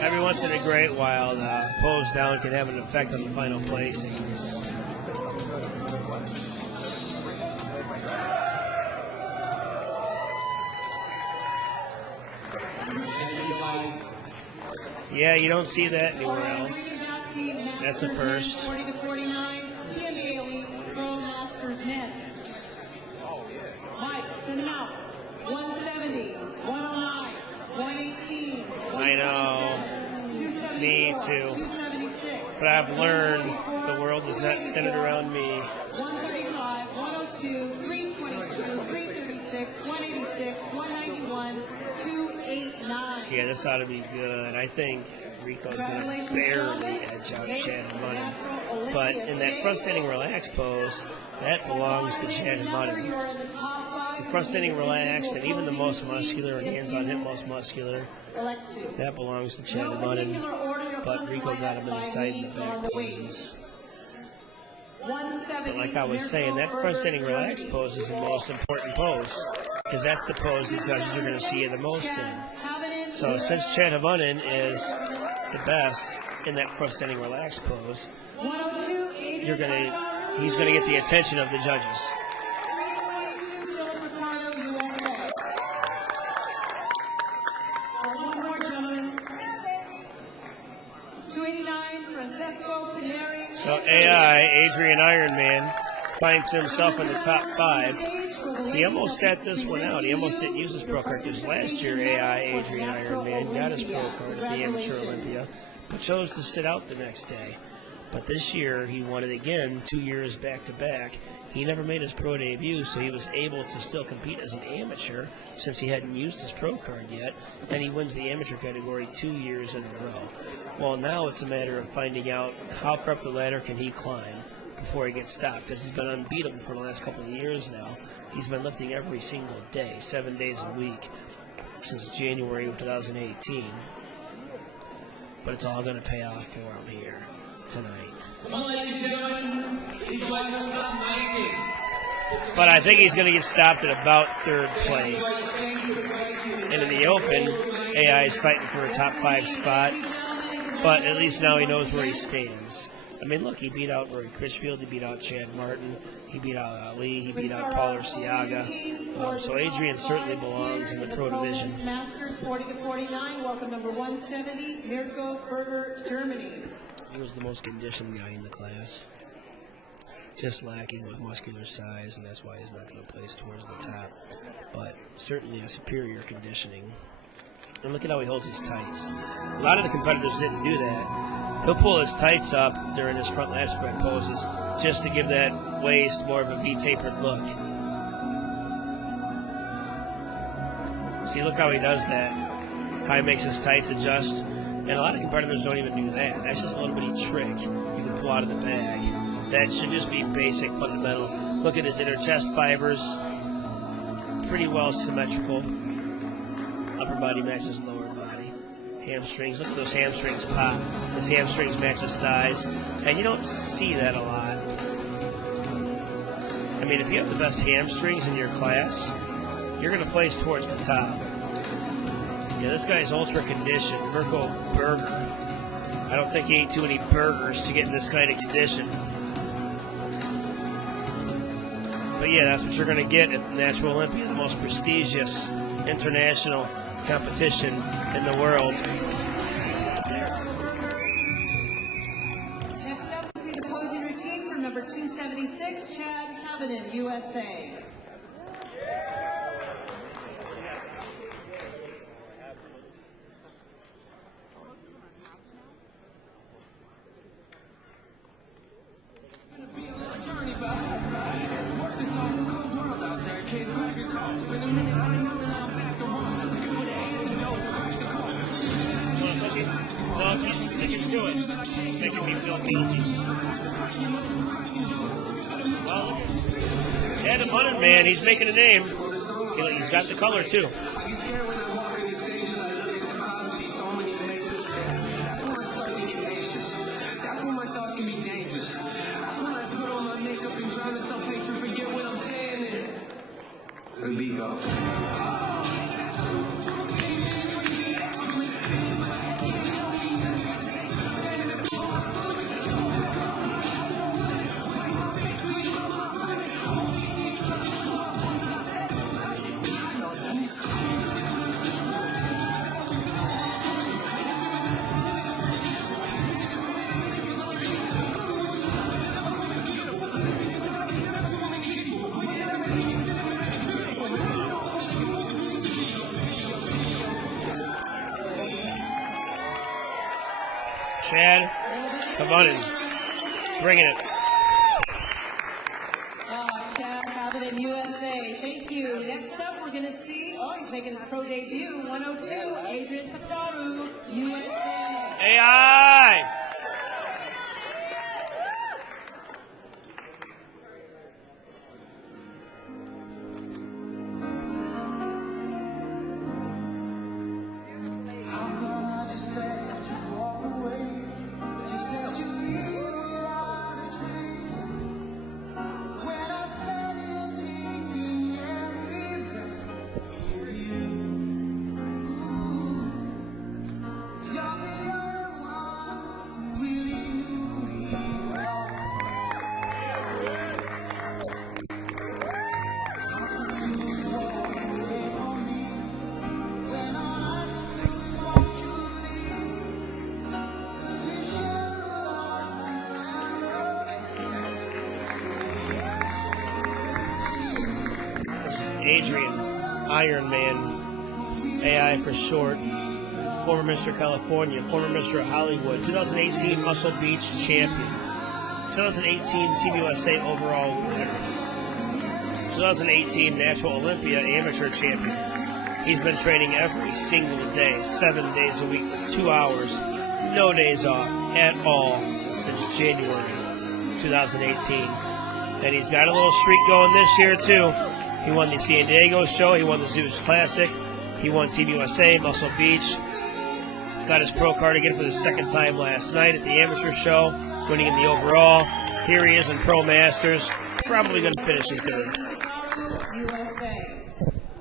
Every once in a great while, the pose down can have an effect on the final placings. Yeah, you don't see that anywhere else. That's a first. 40 to 49, PNBA Elite Pro Masters Men. Mike, send him out. 170, 109, 118. I know. Me too. But I've learned the world is not centered around me. 135, 102, 322, 336, 186, 191, 289. Yeah, this ought to be good. I think Rico's going to barely edge out Chad Mutton. But in that front standing relaxed pose, that belongs to Chad Mutton. The front standing relaxed and even the most muscular and hands on hip most muscular, that belongs to Chad Mutton. But Rico got him in the side and the back poses. But like I was saying, that front standing relaxed pose is the most important pose, because that's the pose the judges are going to see you the most in. So since Chad Mutton is the best in that front standing relaxed pose, he's going to get the attention of the judges. So AI, Adrian Ironman, finds himself in the top 5. He almost sat this one out. He almost didn't use his pro card, because last year AI, Adrian Ironman, got his pro card at the Amateur Olympia, but chose to sit out the next day. But this year, he won it again, 2 years back-to-back. He never made his pro debut, so he was able to still compete as an amateur since he hadn't used his pro card yet, and he wins the amateur category 2 years in a row. Well, now it's a matter of finding out how far up the ladder can he climb before he gets stopped, because he's been unbeatable for the last couple of years now. He's been lifting every single day, 7 days a week, since January of 2018. But it's all going to pay off for him here tonight. But I think he's going to get stopped at about 3rd place. And in the Open, AI is fighting for a top 5 spot, but at least now he knows where he stands. I mean, look, he beat out Rory Critchfield, he beat out Chad Martin, he beat out Ali, he beat out Paul Arciaga. So Adrian certainly belongs in the pro division. Masters 40 to 49, welcome number 170, Mirko Berger, Germany. He was the most conditioned guy in the class. Just lacking with muscular size, and that's why he's not going to place towards the top. But certainly a superior conditioning. And look at how he holds his tights. A lot of the competitors didn't do that. He'll pull his tights up during his front lat spread poses just to give that waist more of a V-tapered look. See, look how he does that. How he makes his tights adjust. And a lot of competitors don't even do that. That's just a little bitty trick you can pull out of the bag. That should just be basic, fundamental. Look at his inner chest fibers. Pretty well symmetrical. Upper body matches lower body. Hamstrings, look at those hamstrings pop. His hamstrings match his thighs. And you don't see that a lot. I mean, if you have the best hamstrings in your class, you're going to place towards the top. Yeah, this guy's ultra conditioned. Mirko Berger. I don't think he ate too many burgers to get in this kind of condition. But yeah, that's what you're going to get at Natural Olympia, the most prestigious international competition in the world. Next up, we see the posing routine from number 276, Chad Havinen, USA. Making me feel guilty. Well, Chad Mutton, man, he's making a name. He's got the color too. Here we go. Chad, come on in. Bringing it. Chad Haviland, USA. Thank you. Next up, we're going to see, he's making his pro debut, 102, Adrian Pakaru, USA. AI! Adrian, Iron Man, AI for short, former Mr. California, former Mr. Hollywood, 2018 Muscle Beach champion, 2018 Team USA overall winner, 2018 Natural Olympia amateur champion. He's been training every single day, 7 days a week, for 2 hours, no days off at all since January 2018. And he's got a little streak going this year too. He won the San Diego show, he won the Zeus Classic, he won Team USA, Muscle Beach, got his pro card again for the second time last night at the amateur show, winning in the overall. Here he is in Pro Masters, probably going to finish in third. USA.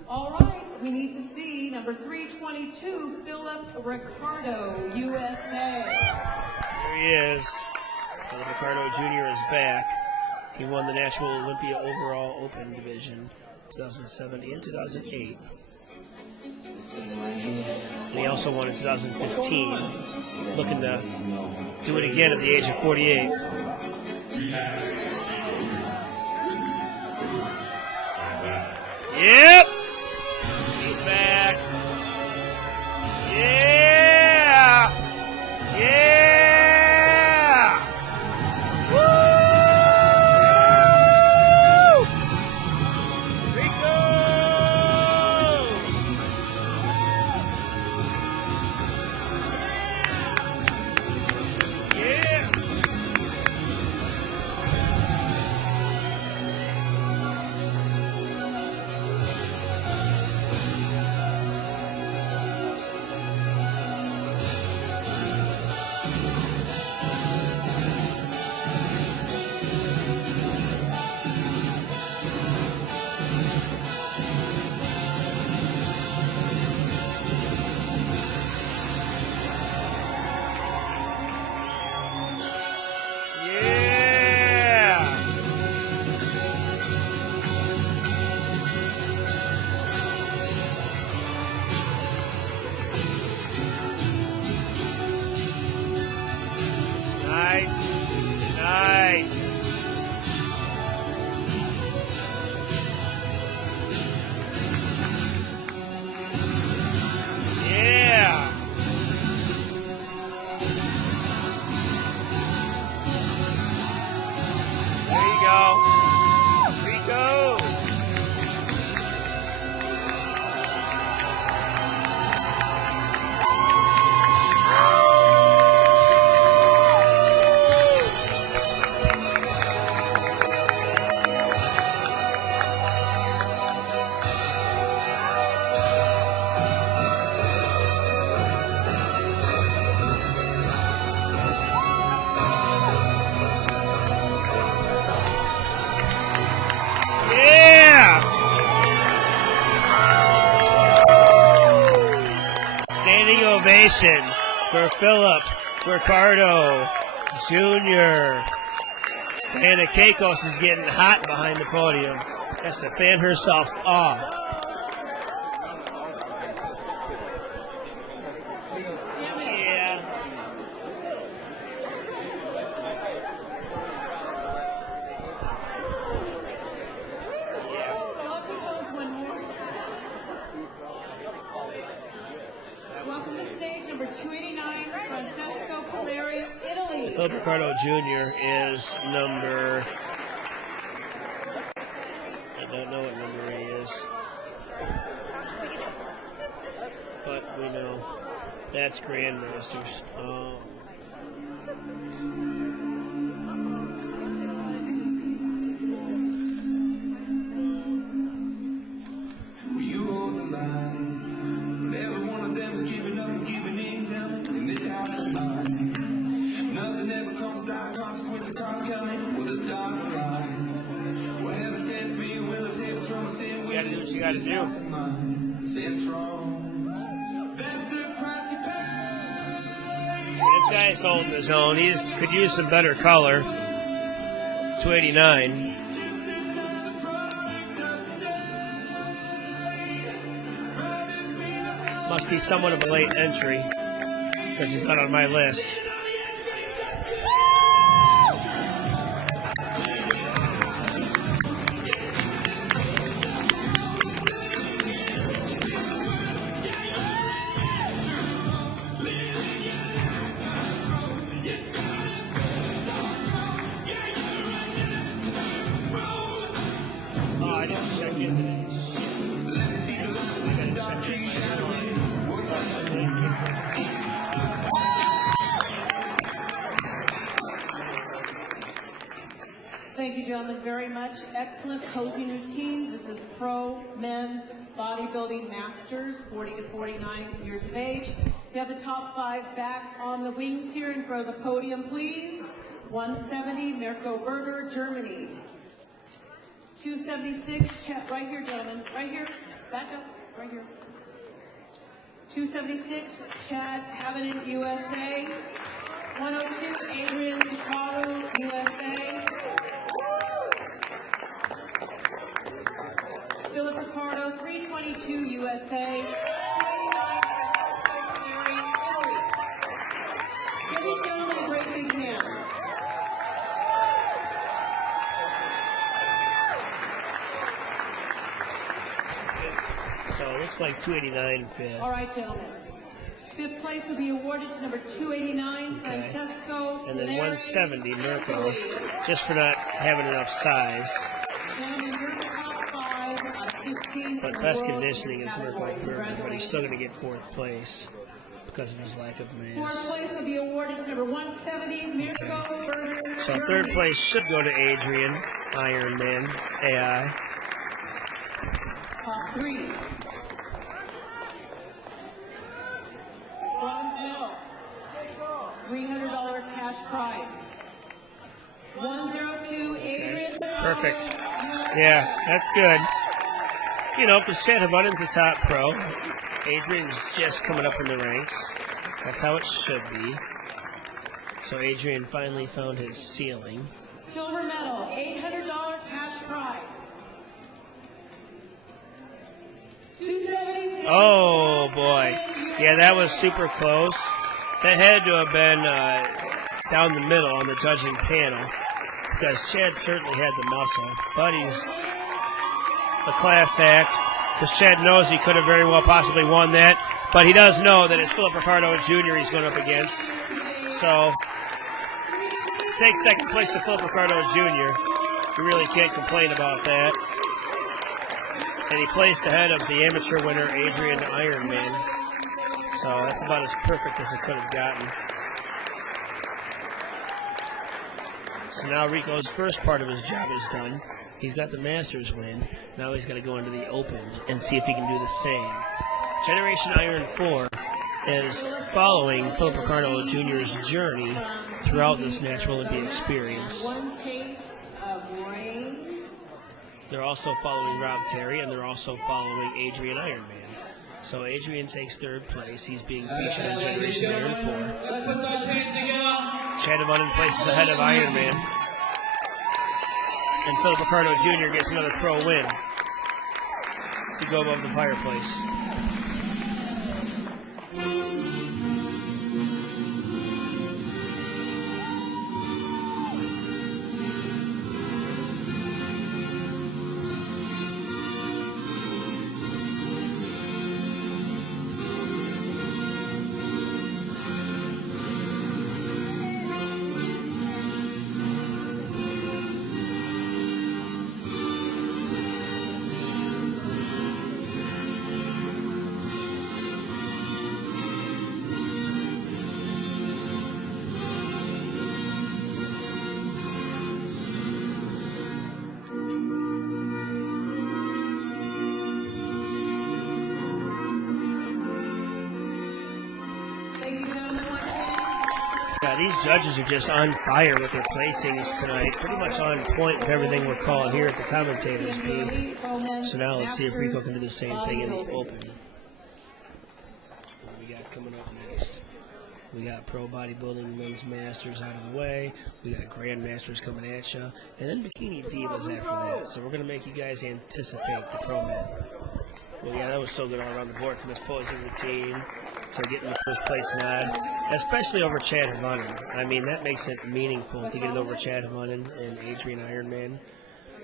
All right, we need to see number 322, Philip Ricardo, USA. Here he is. Philip Ricardo Jr. is back. He won the Natural Olympia overall open division 2007 and 2008. And he also won in 2015, looking to do it again at the age of 48. Yep! He's back. Yeah! Yeah! Woo! Rico! Yeah! Nice. Nice. Yeah. There you go. Rico. Standing ovation for Philip Ricardo Jr. Anna Keikos is getting hot behind the podium. Has to fan herself off. Yeah. welcome to stage number 289, Francesco Polari, Italy. Philip Ricardo Jr. is number, I don't know what number he is, but we know that's Grandmasters. You gotta do what you gotta do. This guy's holding his own. He could use some better color. 289. Must be somewhat of a late entry because he's not on my list. Thank you, gentlemen, very much. Excellent posing routines. This is Pro Men's Bodybuilding Masters, 40 to 49 years of age. We have the top 5 back on the wings here in front of the podium, please. 170, Mirko Berger, Germany. 276, right here, gentlemen, right here. Back up, right here. 276, Chad Havinen, USA. 102, Adrian Picaro, USA. Philip Ricardo, 322, USA. 289, Italy. Give these gentlemen a great big hand. So it looks like 289 fifth. All right, gentlemen. 5th place will be awarded to number 289, Okay. Francesco. And then Polari, 170, Mirko, Italy. just for not having enough size. Gentlemen, you're the top 5 out of 15. But in the best world conditioning is Mirko category. Berger, but he's still going to get Congratulations. 4th place because of his lack of 4th mass. place will be awarded to number 170, Mirko Berger. So Germany. 3rd place should go to Adrian, Ironman, AI. Top 3. $300 cash prize. 102, Adrian. Perfect. Yeah, that's good. You know, because Chad Havinen's the top pro. Adrian's just coming up in the ranks. That's how it should be. So Adrian finally found his ceiling. Silver medal, $800 cash prize. 276. Oh, boy. Yeah, that was super close. That had to have been down the middle on the judging panel because Chad certainly had the muscle. But he's a class act because Chad knows he could have very well possibly won that. But he does know that it's Philip Ricardo Jr. he's going up against. So, take 2nd place to Philip Ricardo Jr. You really can't complain about that. And he placed ahead of the amateur winner, Adrian Ironman. So that's about as perfect as it could have gotten. So now Rico's first part of his job is done. He's got the Masters win. Now he's got to go into the Open and see if he can do the same. Generation Iron 4 is following Philip Ricardo Jr.'s journey throughout this Natural Olympia experience. 1 case of rain. They're also following Rob Terry, and they're also following Adrian Ironman. So Adrian takes 3rd place. He's being featured in Generation Iron 4. Chad Havinen places ahead of Ironman. And Philip Ricardo Jr. gets another pro win to go above the fireplace. Yeah, these judges are just on fire with their placings tonight. Pretty much on point with everything we're calling here at the commentators booth. So now let's see if Rico can do the same thing in the open. What do we got coming up next? We got Pro Bodybuilding Men's Masters out of the way. We got Grand Masters coming at you. And then Bikini Divas after that. So we're going to make you guys anticipate the Pro Men. Well, yeah, that was so good all around the board from his posing routine to getting the first place nod, especially over Chad Havanen. I mean, that makes it meaningful to get it over Chad Havanen and Adrian Ironman.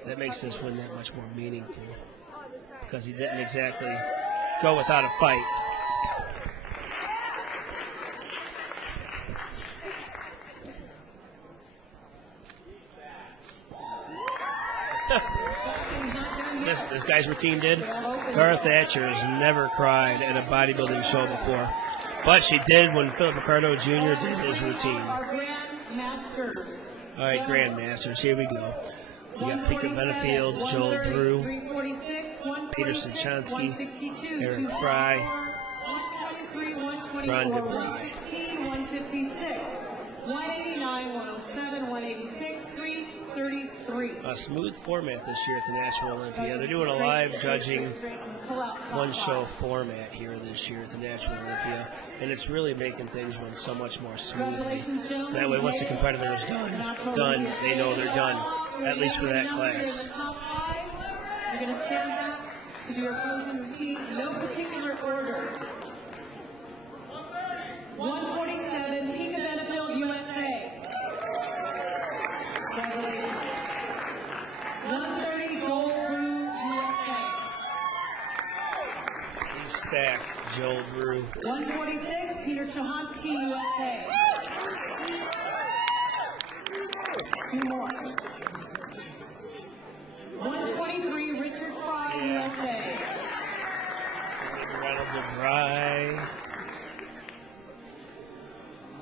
That makes this win that much more meaningful because he didn't exactly go without a fight. This guy's routine did. Tara Thatcher has never cried at a bodybuilding show before, but she did when Philip Ricardo Jr. did his routine. All right, Grand Masters, here we go. We got Peter Benefield, Joel Brew, Peter Sinchansky, Eric Fry, Ron DeBry. 189, 107, 186, 333. A smooth format this year at the Natural Olympia. They're doing a live judging one-show format here this year at the Natural Olympia, and it's really making things run so much more smoothly. That way, once the competitor is done, they know they're done, at least for that class. You're going to stand back to do your closing routine, no particular order. 147, Pika Benefield, USA. Congratulations. 130, Joel Brew, USA. He's stacked, Joel Brew. 146, Peter Chahansky, USA. 2 more. 123, Richard Fry, USA. Ronald DeBry.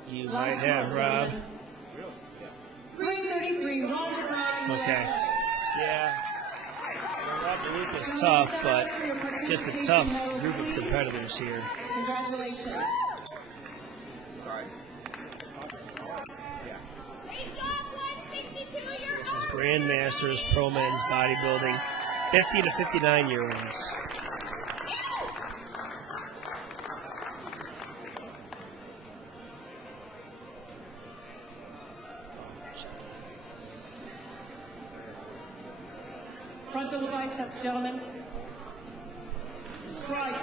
You might have, Rob. 333, Ron DeBry, Okay. Yeah. Well, Rob DeLuca is tough, but just a tough group of competitors here. Congratulations. This is Grand Masters Pro Men's Bodybuilding, 50 to 59-year-olds. Front double biceps, gentlemen. Strike.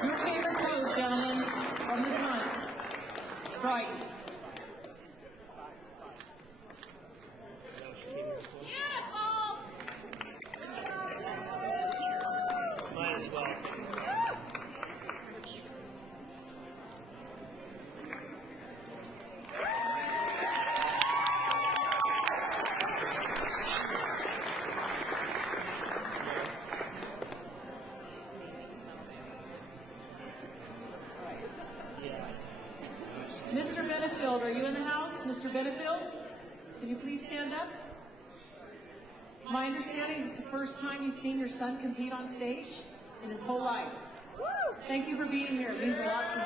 Your favorite pose, gentlemen, from the front. Strike. Might as well. Mr. Benefield, are you in the house? Mr. Benefield, can you please stand up? My understanding is the first time you've seen your son compete on stage in his whole life. Thank you for being here. It means a lot to me.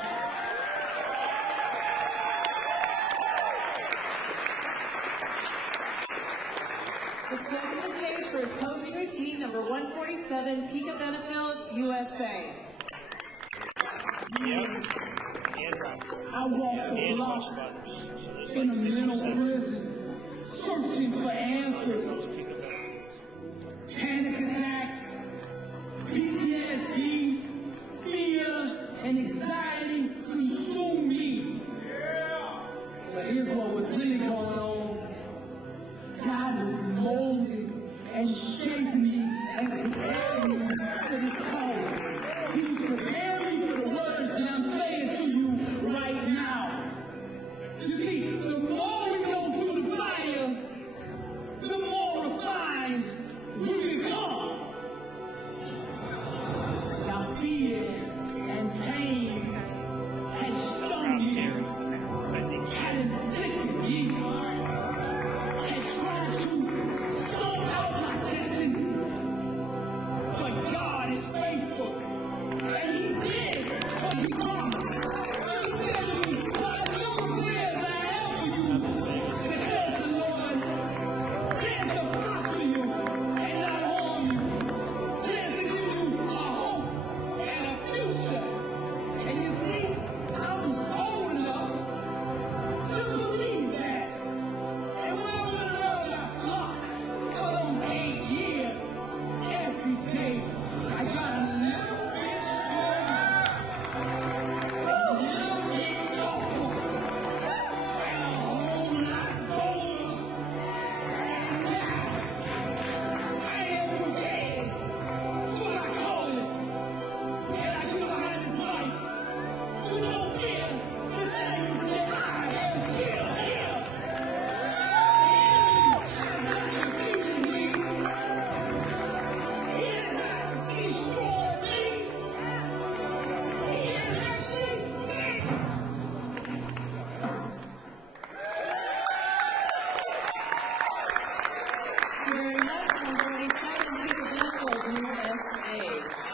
Let's welcome to the stage for his posing routine, number 147, Pika Benefield, USA. Yep. And Rob. I walk the And block Bush Brothers. So there's in like a 6 or mental 7. prison, searching for answers. Those Pika Benefields. Panic attacks, PTSD, fear, and anxiety consume me. But here's what was really going on. God was molding and shaping me and preparing me for this call. He was preparing me for the words that I'm saying to you right now. You see, the more we go through the fire, the more refined we become. Now fear and pain had stung me, had inflicted me, had tried to stomp out my destiny. But God is faithful, and He did what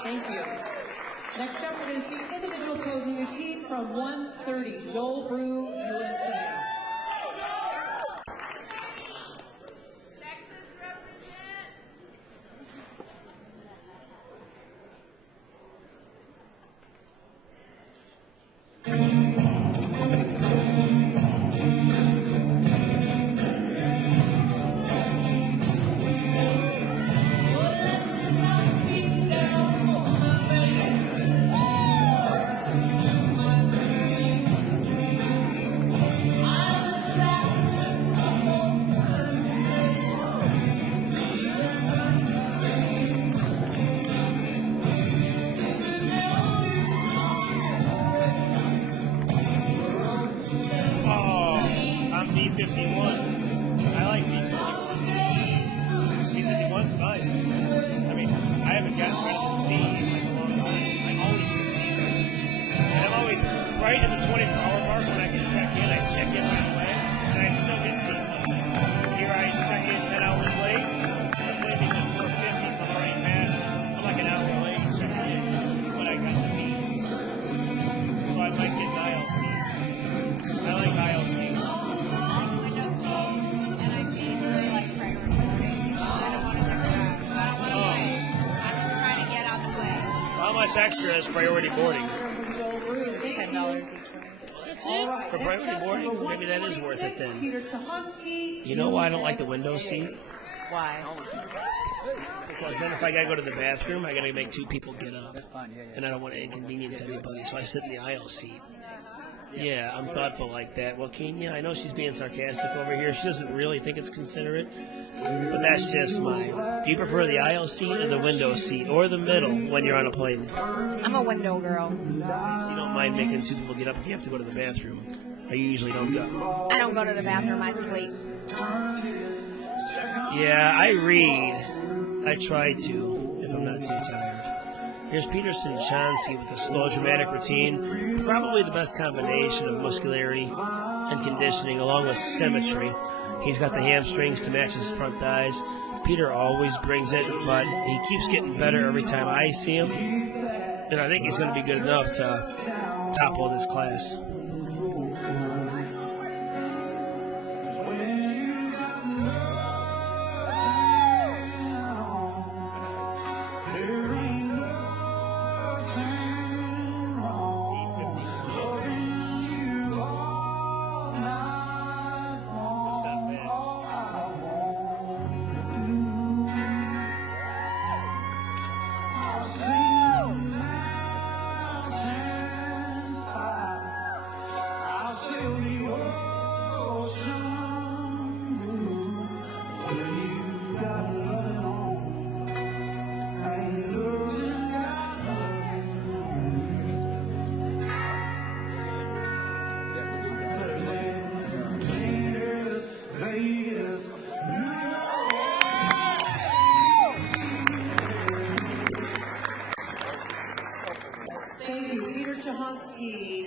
Thank you. Next up, we're going to see individual posing routine from 130, Joel Brew, USA. B51. I like B51. B51's fine. I mean, I haven't gotten rid of the C in a long time. I'm always in the C. And I'm always right at the 24-hour mark when I can check in. I check in right away, and I still get C something. Here I check in 10 hours late. I'm leaving at 4:50, so I'm already past. I'm like an hour late checking in when I got the B's. So I might get an ILC. I like ILCs. How much extra is priority boarding? It's $10 each way. That's it? For priority boarding? Maybe that is worth it then. You know why I don't like the window seat? Why? Because then if I gotta go to the bathroom, I gotta make two people get up. And I don't want to inconvenience anybody, so I sit in the aisle seat. Yeah, I'm thoughtful like that. Well, Kenya, I know she's being sarcastic over here. She doesn't really think it's considerate, but that's just mine. Do you prefer the aisle seat or the window seat or the middle when you're on a plane? I'm a window girl. So you don't mind making two people get up if you have to go to the bathroom? Or you usually don't go? I don't go to the bathroom. I sleep. Yeah, I read. I try to, if I'm not too tired. Here's Peterson Chauncey with a slow, dramatic routine. Probably the best combination of muscularity and conditioning along with symmetry. He's got the hamstrings to match his front thighs. Peter always brings it, but he keeps getting better every time I see him. And I think he's going to be good enough to topple this class.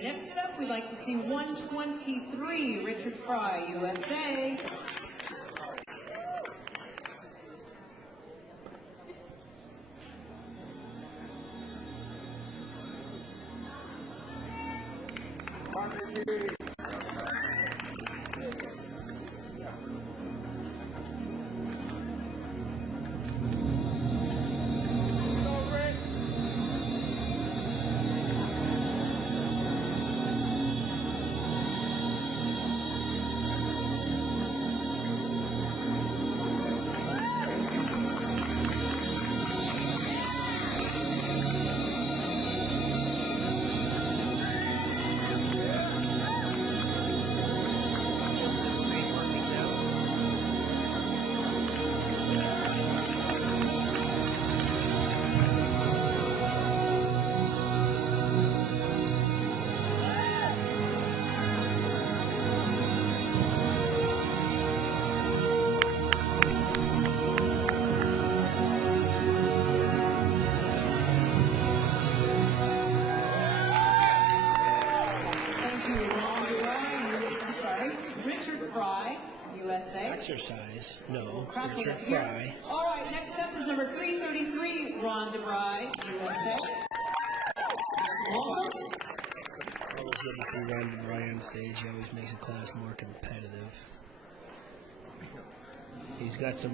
Next up, we'd like to see 123, Richard Fry, USA. Exercise. No. Richard Fry. All right, next up is number 333, Ron DeBry, USA. Always good to see Ron DeBry on stage. He always makes the class more competitive. He's got some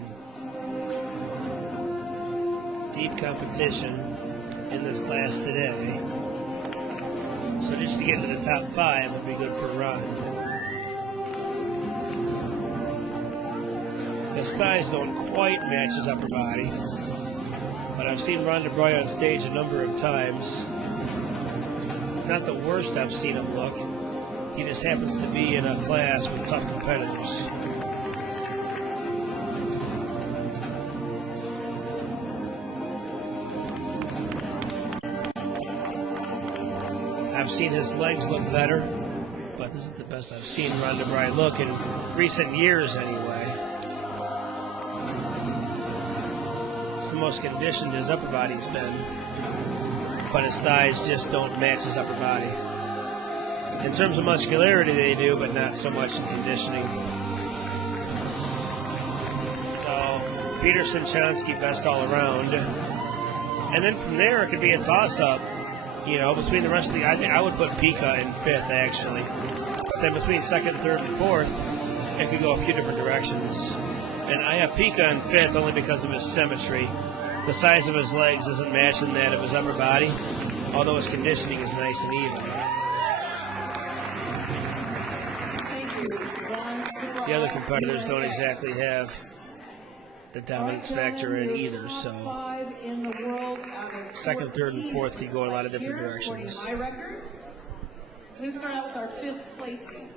deep competition in this class today. So just to get into the top 5 would be good for Ron. His thighs don't quite match his upper body, but I've seen Ron DeBry on stage a number of times. Not the worst I've seen him look. He just happens to be in a class with tough competitors. I've seen his legs look better, but this is the best I've seen Ron DeBry look in recent years anyway. The most conditioned his upper body's been, but his thighs just don't match his upper body. In terms of muscularity they do, but not so much in conditioning. So Peterson, Chonsky, best all around, and then from there it could be a toss-up, you know, between the rest of the. I think I would put Pika in 5th actually. Then between 2nd, 3rd, and 4th, it could go a few different directions. And I have Pika in 5th only because of his symmetry. The size of his legs isn't matching that of his upper body, although his conditioning is nice and even. The other competitors don't exactly have the dominance factor in either, so 2nd, 3rd, and 4th could go a lot of different directions. We start out with our 5th placing.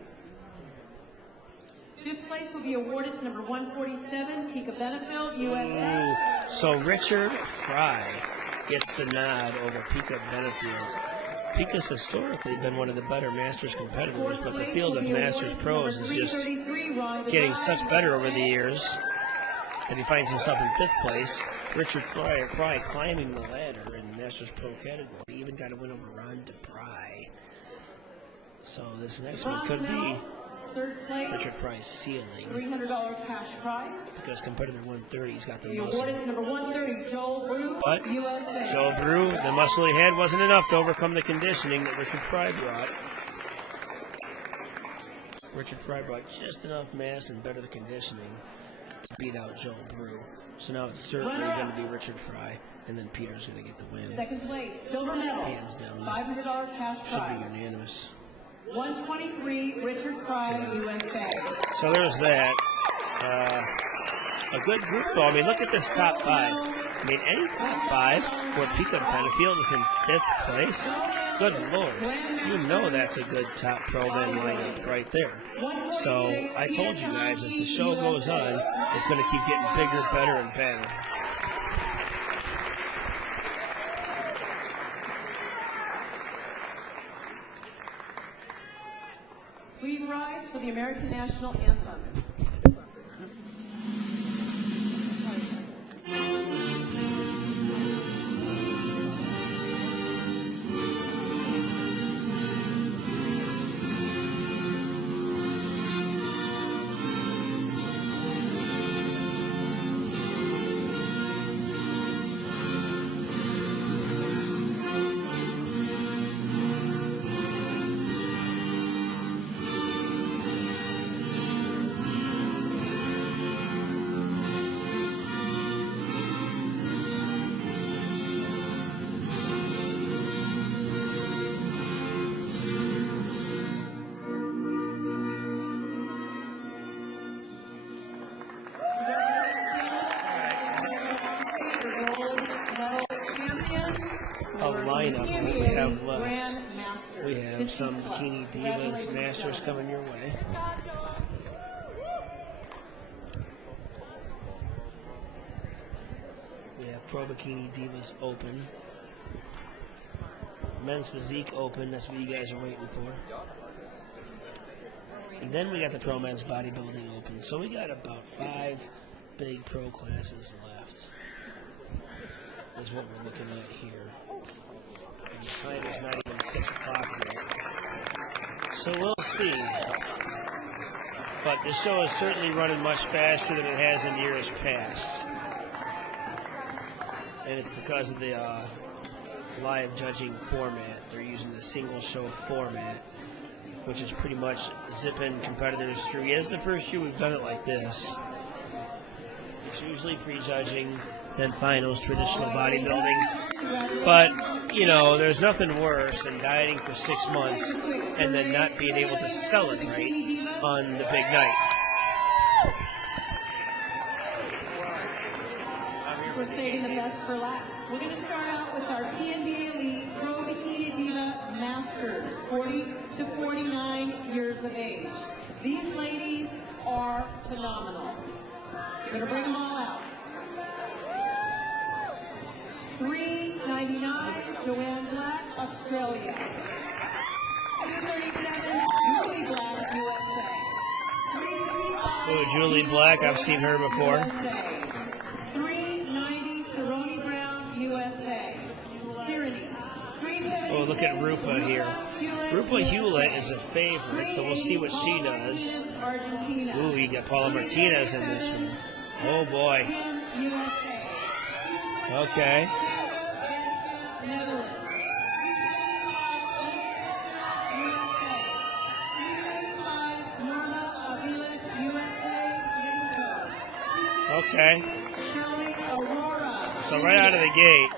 5th place will be awarded to number 147, Pika Benefield, USA. Ooh, so Richard Fry gets the nod over Pika Benefield. Pika's historically been one of the better Masters competitors, but the field of Masters pros is just getting such better over the years that he finds himself in 5th place. Richard Fry climbing the ladder in Masters Pro category. He even got a win over Ron DeBry. So this next one could be 3rd place, Richard Fry's ceiling. $300 cash prize. Because competitor 130's got the We muscle. awarded to number 130, Joel Brew, But USA. Joel Brew, the muscle he had wasn't enough to overcome the conditioning that Richard Fry brought. Richard Fry brought just enough mass and better the conditioning to beat out Joel Brew. So now it's certainly going to be Richard Fry, and then Peter's going to get the win. 2nd place, silver medal, Hands down. $500 cash Should prize. be unanimous. 123, Richard Fry, USA. So there's that. A good group, though. I mean, look at this top 5. I mean, any top 5 where Pika Benefield is in 5th place, good Lord. You know that's a good top pro men lineup right there. So I told you guys, as the show goes on, it's going to keep getting bigger, better, and better. Please rise for the American National Anthem. medal champions A for lineup of what we PNBA have left. Grandmasters, We have 50 some plus. Bikini Divas Congratulations, Masters gentlemen. coming your way. We have Pro-Bikini Divas Open. Men's Physique Open, that's what you guys are waiting for. And then we got the Pro Men's Bodybuilding Open. So we got about 5 big pro classes left. Is what we're looking at here. And the time is not even 6 o'clock yet. So we'll see. But the show is certainly running much faster than it has in years past. And it's because of the live judging format. They're using the single show format, which is pretty much zipping competitors through. Yeah, it's the first year we've done it like this. It's usually prejudging, then finals, traditional bodybuilding. But, you know, there's nothing worse than dieting for 6 months and then not being able to sell it right on the big night. We're saving the best for last. We're going to start out with our PNBA Elite Pro Bikini Diva Masters, 40 to 49 years of age. These ladies are phenomenal. We're going to bring them all out. $3.99, Joanne Black, Australia. $2.37, Julie Black, USA. $3.65. Oh, Julie Black, I've seen her before. USA. $3.90, Cerrone Brown, USA. Sirenny. $3.76. Oh, look at Rupa here. Rupa Hewlett is a favorite, so we'll see what she does. Argentina. Ooh, you got Paula Martinez in this one. Oh, boy. USA. Okay. Netherlands. Norma Aviles, USA. Okay. Shirley Aurora. So right out of the gate,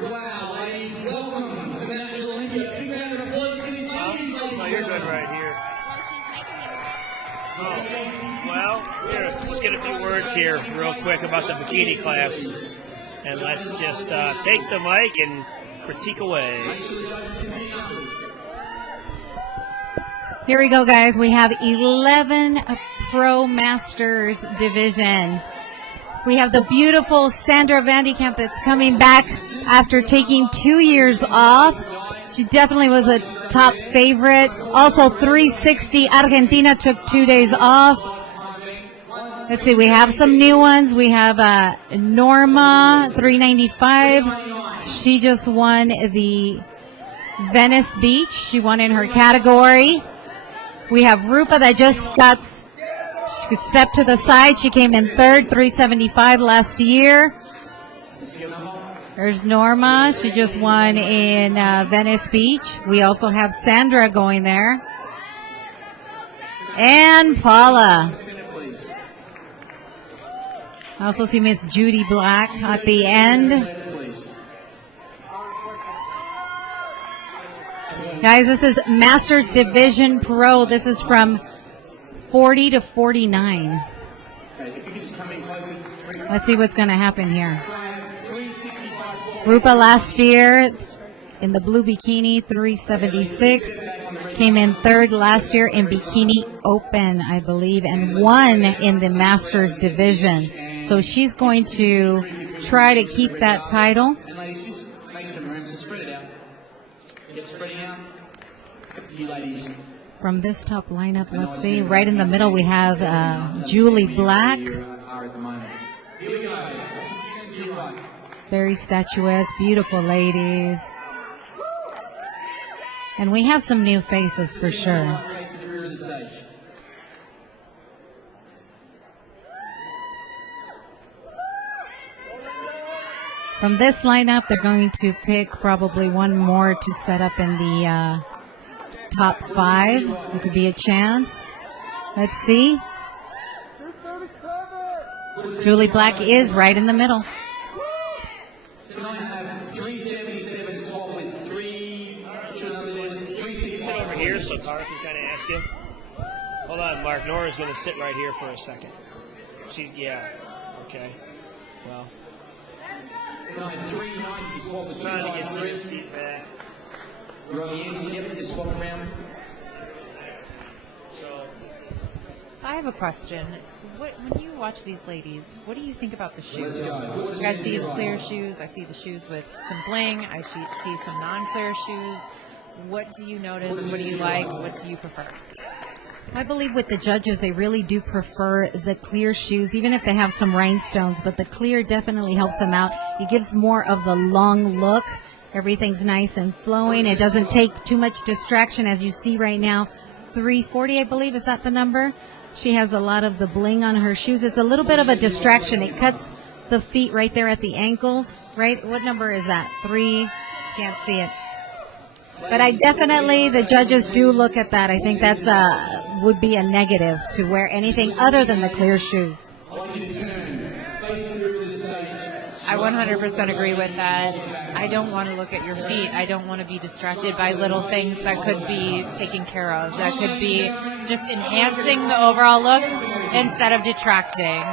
Wow, ladies, welcome to the Natural Olympia. Big round of applause for these ladies. oh, you're good right here. Oh, well, here, let's get a few words here real quick about the bikini class. And let's just take the mic and critique away. Here we go, guys. We have 11 Pro Masters division. We have the beautiful Sandra Vandekamp that's coming back after taking 2 years off. She definitely was a top favorite. Also 360, Argentina took 2 days off. Let's see, we have some new ones. We have Norma, 395. She just won the Venice Beach. She won in her category. We have Rupa that just got stepped to the side. She came in third, 375 last year. There's Norma. She just won in Venice Beach. We also have Sandra going there. And Paula. I also see Miss Judy Black at the end. Guys, this is Masters Division Pro. This is from 40 to 49. Let's see what's going to happen here. Rupa last year in the blue bikini, 376. Came in third last year in Bikini Open, I believe, and won in the Masters Division. So she's going to try to keep that title. From this top lineup, let's see. Right in the middle, we have Julie Black. Very statuesque, beautiful ladies. And we have some new faces for sure. From this lineup, they're going to pick probably one more to set up in the top 5. It could be a chance. Let's see. Julie Black is right in the middle. Over here, so Tara can kind of ask him? Hold on, Mark. Nora's going to sit right here for a second. Yeah. Okay. Well. Trying Trying to get your seat back. You're on the edge, yep, just swap around. So I have a question. When you watch these ladies, what do you think about the shoes? I see the clear shoes. I see the shoes with some bling. I see some non-clear shoes. What do you notice? What do you like? What do you prefer? I believe with the judges, they really do prefer the clear shoes, even if they have some rhinestones, but the clear definitely helps them out. It gives more of the long look. Everything's nice and flowing. It doesn't take too much distraction, as you see right now. 340, I believe, is that the number? She has a lot of the bling on her shoes. It's a little bit of a distraction. It cuts the feet right there at the ankles, right? What number is that? 3, can't see it. But I definitely, the judges do look at that. I think that's would be a negative to wear anything other than the clear shoes. I 100% agree with that. I don't want to look at your feet. I don't want to be distracted by little things that could be taken care of, that could be just enhancing the overall look instead of detracting.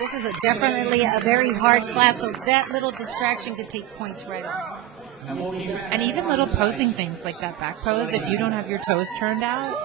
This is definitely a very hard class, so that little distraction could take points right off. And even little posing things like that back pose, if you don't have your toes turned out,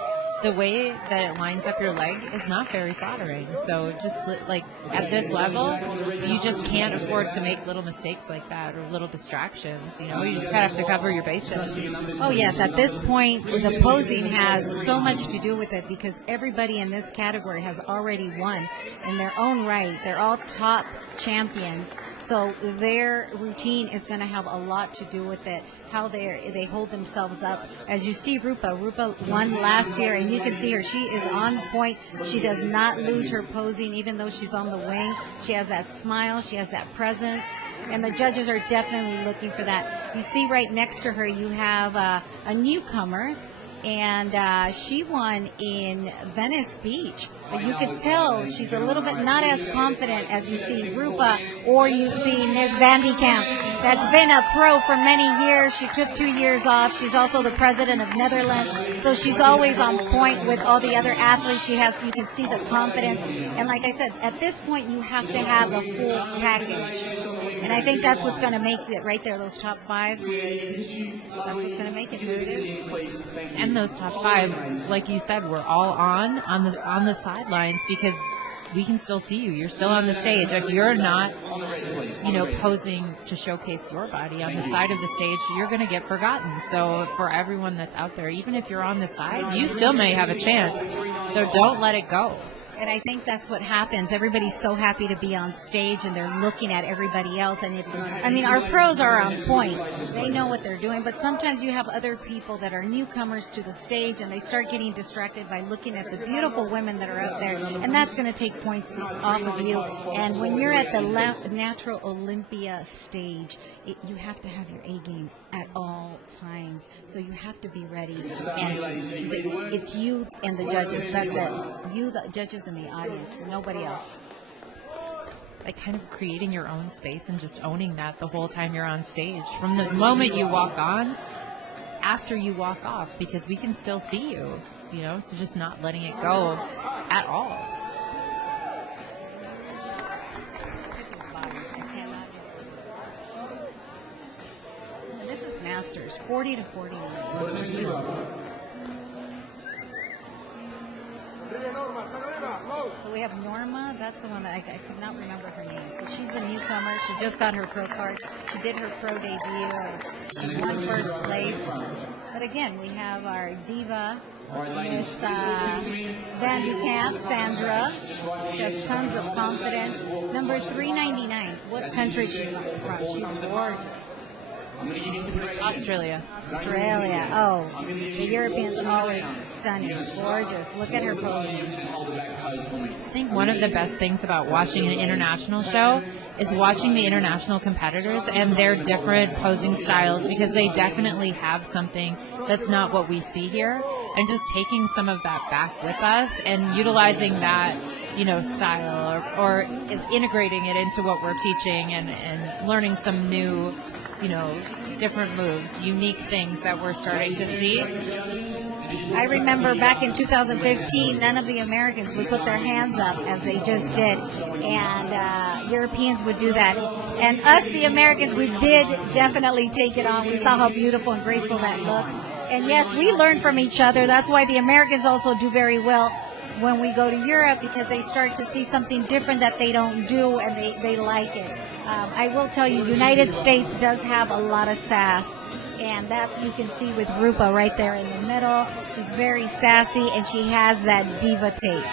the way that it lines up your leg is not very flattering. So just like at this level, you just can't afford to make little mistakes like that or little distractions. You know, you just kind of have to cover your bases. Oh yes, at this point, the posing has so much to do with it because everybody in this category has already won in their own right. They're all top champions. So their routine is going to have a lot to do with it, how they hold themselves up. As you see Rupa won last year, and you can see her. She is on point. She does not lose her posing, even though she's on the wing. She has that smile. She has that presence. And the judges are definitely looking for that. You see right next to her, you have a newcomer, and she won in Venice Beach. But you could tell she's a little bit not as confident as you see Rupa or you see Ms. Van de Kamp. That's been a pro for many years. She took 2 years off. She's also the president of Netherlands. So she's always on point with all the other athletes. She has, you can see the confidence. And like I said, at this point, you have to have a full package. And I think that's what's going to make it right there, those top 5. That's what's going to make it. Here it is. And those top 5, like you said, we're all on the sidelines because we can still see you. You're still on the stage. If you're not, posing to showcase your body on the side of the stage, you're going to get forgotten. So for everyone that's out there, even if you're on the side, you still may have a chance. So don't let it go. And I think that's what happens. Everybody's so happy to be on stage, and they're looking at everybody else. And our pros are on point. They know what they're doing. But sometimes you have other people that are newcomers to the stage, and they start getting distracted by looking at the beautiful women that are out there. And that's going to take points off of you. And when you're at the Natural Olympia stage, you have to have your A game at all times. So you have to be ready. And it's you and the judges. That's it. You, the judges, and the audience. Nobody else. Like kind of creating your own space and just owning that the whole time you're on stage. From the moment you walk on, after you walk off, because we can still see you, so just not letting it go at all. This is Masters, 40 to 49. So we have Norma. That's the one that I could not remember her name. So she's a newcomer. She just got her pro card. She did her pro debut. She won first place. But again, we have our diva, Miss Van de Kamp, Sandra. She has tons of confidence. Number 399. What country is she from? She's gorgeous. Australia. Oh, the Europeans are always stunning, gorgeous. Look at her posing. I think one of the best things about watching an international show is watching the international competitors and their different posing styles, because they definitely have something that's not what we see here, and just taking some of that back with us and utilizing that style or integrating it into what we're teaching and learning some new different moves, unique things that we're starting to see. I remember back in 2015, none of the Americans would put their hands up as they just did, and Europeans would do that. And us, the Americans, we did definitely take it on. We saw how beautiful and graceful that looked. And yes, we learn from each other. That's why the Americans also do very well when we go to Europe, because they start to see something different that they don't do, and they like it. I will tell you, United States does have a lot of sass, and that you can see with Rupa right there in the middle. She's very sassy, and she has that diva tape.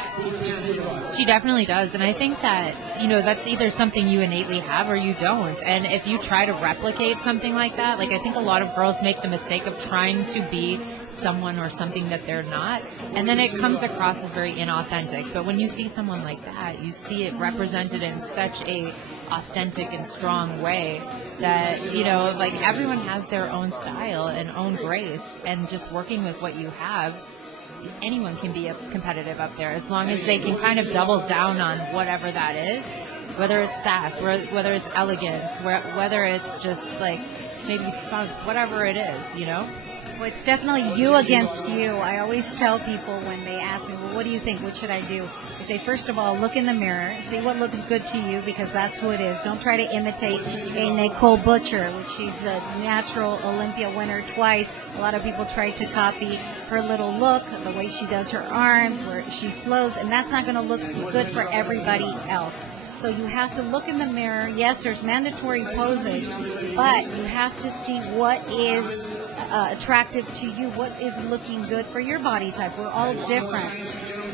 She definitely does, and I think that, that's either something you innately have or you don't. And if you try to replicate something like that, like I think a lot of girls make the mistake of trying to be someone or something that they're not, and then it comes across as very inauthentic. But when you see someone like that, you see it represented in such a authentic and strong way that, like everyone has their own style and own grace, and just working with what you have, anyone can be competitive up there as long as they can kind of double down on whatever that is, whether it's sass, whether it's elegance, whether it's just like maybe spunk, whatever it is, Well, it's definitely you against you. I always tell people when they ask me, well, what do you think? What should I do? I say, first of all, look in the mirror, see what looks good to you, because that's who it is. Don't try to imitate a Nicole Butcher, which she's a natural Olympia winner twice. A lot of people try to copy her little look, the way she does her arms, where she flows, and that's not going to look good for everybody else. So you have to look in the mirror. Yes, there's mandatory poses, but you have to see what is attractive to you, what is looking good for your body type. We're all different.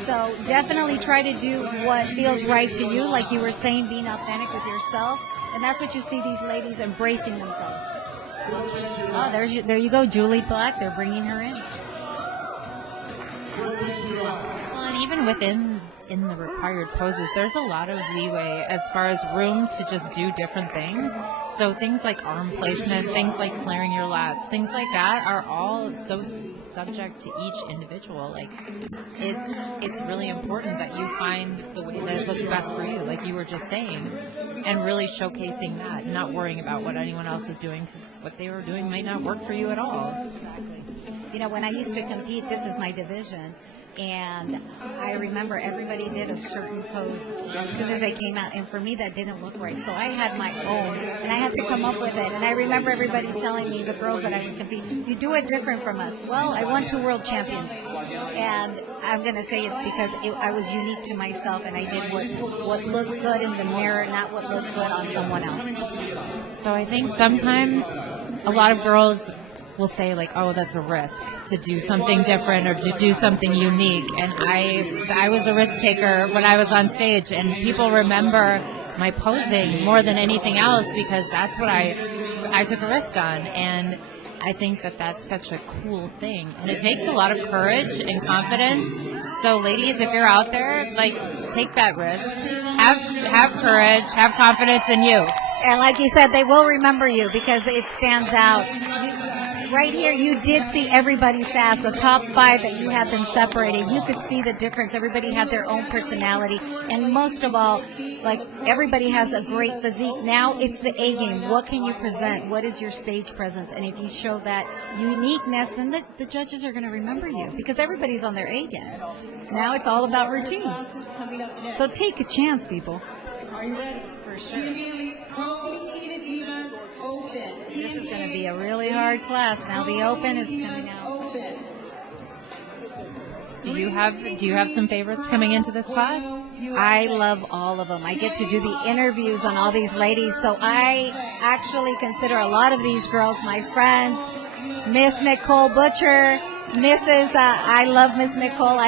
So definitely try to do what feels right to you, like you were saying, being authentic with yourself. And that's what you see these ladies embracing themselves. Oh, there you go, Julie Black. They're bringing her in. Well, and even within the required poses, there's a lot of leeway as far as room to just do different things. So things like arm placement, things like flaring your lats, things like that are all so subject to each individual. Like it's really important that you find the way that it looks best for you, like you were just saying, and really showcasing that, and not worrying about what anyone else is doing, because what they were doing might not work for you at all. Exactly. When I used to compete, this is my division. And I remember everybody did a certain pose as soon as they came out. And for me, that didn't look right. So I had my own, and I had to come up with it. And I remember everybody telling me, the girls that I would compete, you do it different from us. Well, I won 2 world champions. And I'm going to say it's because I was unique to myself, and I did what looked good in the mirror, not what looked good on someone else. So I think sometimes a lot of girls will say like, oh, that's a risk to do something different or to do something unique. And I was a risk taker when I was on stage, and people remember my posing more than anything else because that's what I took a risk on. And I think that that's such a cool thing. And it takes a lot of courage and confidence. So ladies, if you're out there, like, take that risk. Have courage, have confidence in you. And like you said, they will remember you because it stands out. Right here, you did see everybody's sass. The top 5 that you had them separated, you could see the difference. Everybody had their own personality. And most of all, like, everybody has a great physique. Now it's the A game. What can you present? What is your stage presence? And if you show that uniqueness, then the judges are going to remember you because everybody's on their A game. Now it's all about routine. So take a chance, people. Are you ready? For sure. Pro-Bikini Divas Open. This is going to be a really hard class. Now the Open is coming out. Do you have some favorites coming into this class? I love all of them. I get to do the interviews on all these ladies, so I actually consider a lot of these girls my friends. Miss Nicole Butcher, I love Miss Nicole.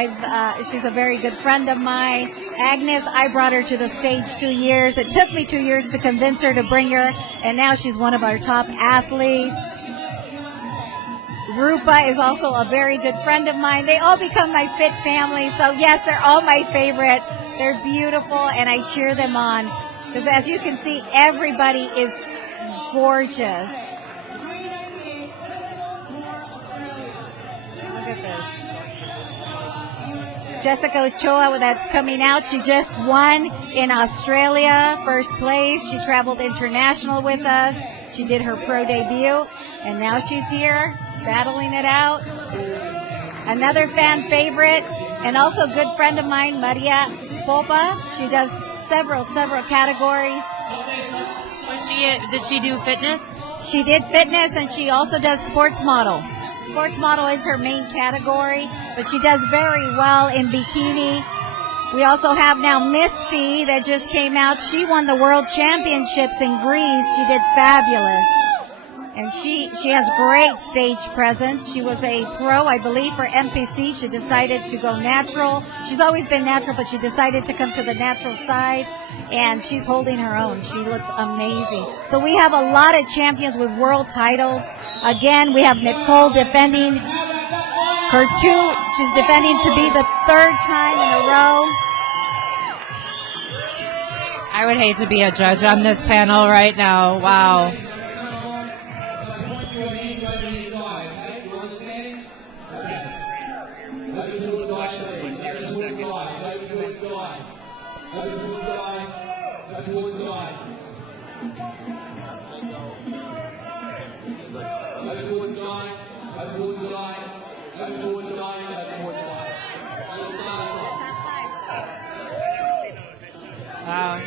She's a very good friend of mine. Agnes, I brought her to the stage 2 years. It took me 2 years to convince her to bring her, and now she's one of our top athletes. Rupa is also a very good friend of mine. They all become my fit family. So yes, they're all my favorite. They're beautiful, and I cheer them on. Because as you can see, everybody is gorgeous. Look at this. Jessica Ochoa, that's coming out. She just won in Australia, first place. She traveled international with us. She did her pro debut, and now she's here battling it out. Another fan favorite, and also a good friend of mine, Maria Popa. She does several categories. Did she do fitness? She did fitness, and she also does sports model. Sports model is her main category, but she does very well in bikini. We also have now Misty that just came out. She won the World Championships in Greece. She did fabulous. And she has great stage presence. She was a pro, I believe, for NPC. She decided to go natural. She's always been natural, but she decided to come to the natural side, and she's holding her own. She looks amazing. So we have a lot of champions with world titles. Again, we have Nicole defending her two. She's defending to be the third time in a row. I would hate to be a judge on this panel right now. Wow. Wow.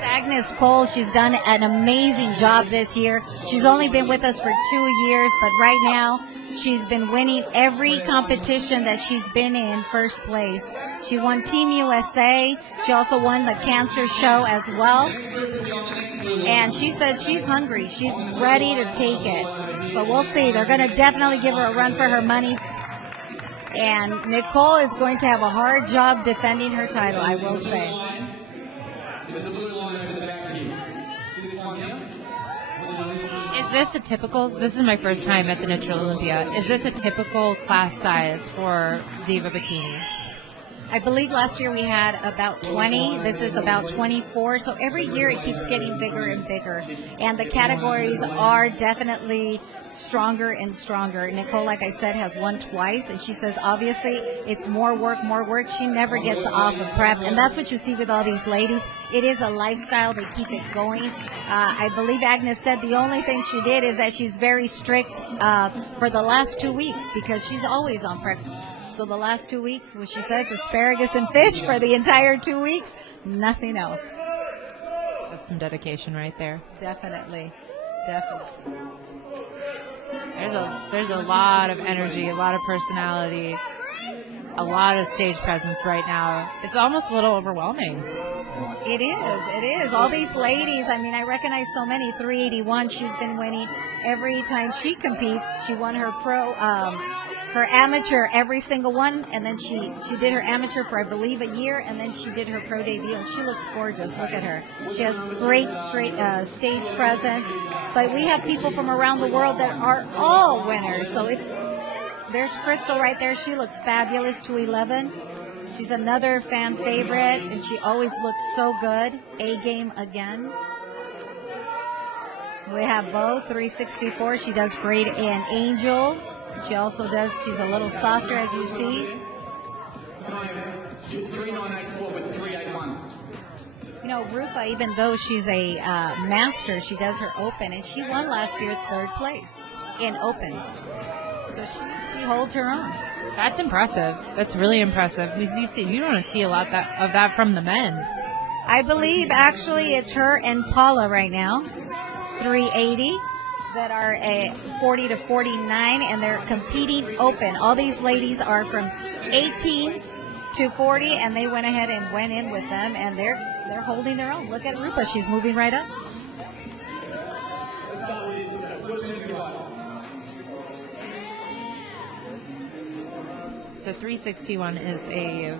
Agnes Cole, she's done an amazing job this year. She's only been with us for 2 years, but right now she's been winning every competition that she's been in first place. She won Team USA. She also won the cancer show as well. And she said she's hungry. She's ready to take it. So we'll see. They're going to definitely give her a run for her money. And Nicole is going to have a hard job defending her title, I will say. There's a blue line over the back here. See this one here? Is this a typical, this is my first time at the Natural Olympia, is this a typical class size for Diva Bikini? I believe last year we had about 20. This is about 24. So every year it keeps getting bigger and bigger. And the categories are definitely stronger and stronger. Nicole, like I said, has won twice. And she says, obviously, it's more work, more work. She never gets off of prep. And that's what you see with all these ladies. It is a lifestyle. They keep it going. I believe Agnes said the only thing she did is that she's very strict for the last 2 weeks because she's always on prep. So the last 2 weeks, what she says, asparagus and fish for the entire 2 weeks, nothing else. That's some dedication right there. Definitely. There's a lot of energy, a lot of personality, a lot of stage presence right now. It's almost a little overwhelming. It is. All these ladies, I mean, I recognize so many. 381, she's been winning every time she competes. She won her pro, her amateur every single one, and then she did her amateur for, I believe, a year, and then she did her pro debut, and she looks gorgeous. Look at her. She has great stage presence. But we have people from around the world that are all winners. So there's Crystal right there. She looks fabulous, 211. She's another fan favorite, and she always looks so good. A game again. We have Bo, 364. She does great in Angels. She also does, she's a little softer, as you see. 398 squat with 381. You know, Rupa, even though she's a master, she does her open, and she won last year 3rd place in open. So she holds her own. That's impressive. That's really impressive. You don't see a lot of that from the men. I believe actually it's her and Paula right now, 380, that are a 40 to 49, and they're competing open. All these ladies are from 18 to 40, and they went ahead and went in with them, and they're holding their own. Look at Rupa, she's moving right up. So 361 is a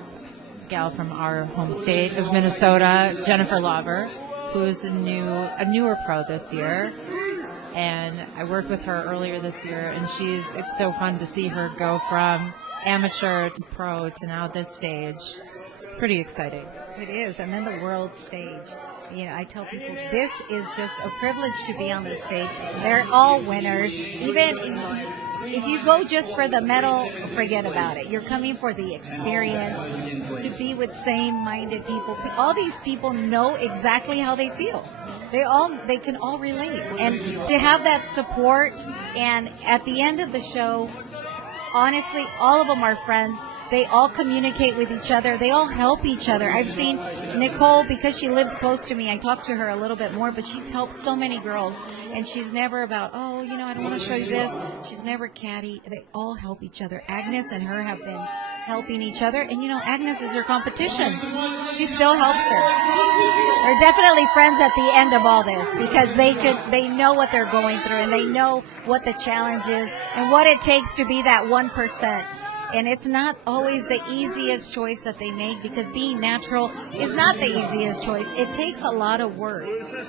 gal from our home state of Minnesota, Jennifer Lauber, who's a newer pro this year. And I worked with her earlier this year, and it's so fun to see her go from amateur to pro to now this stage. Pretty exciting. It is, and then the world stage. You know, I tell people this is just a privilege to be on this stage. They're all winners. Even If you go just for the medal, forget about it. You're coming for the experience, to be with same-minded people. All these people know exactly how they feel. They can all relate. And to have that support, and at the end of the show, honestly, all of them are friends. They all communicate with each other. They all help each other. I've seen Nicole, because she lives close to me, I talk to her a little bit more, but she's helped so many girls. And she's never about, oh, you know, I don't want to show you this. She's never catty. They all help each other. Agnes and her have been helping each other. And, you know, Agnes is her competition. She still helps her. They're definitely friends at the end of all this, because they know what they're going through, and they know what the challenge is and what it takes to be that 1%. And it's not always the easiest choice that they make, because being natural is not the easiest choice. It takes a lot of work,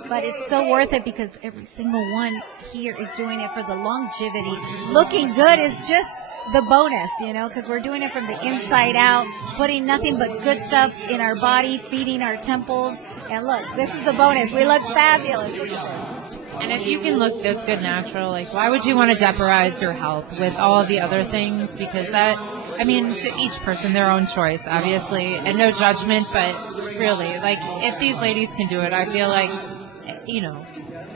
but it's so worth it, because every single one here is doing it for the longevity. Looking good is just the bonus, you know, because we're doing it from the inside out, putting nothing but good stuff in our body, feeding our temples. And look, this is the bonus. We look fabulous. And if you can look this good natural, like, why would you want to jeopardize your health with all of the other things? Because that, I mean, to each person, their own choice, obviously, and no judgment, but really, like, if these ladies can do it, I feel like, you know,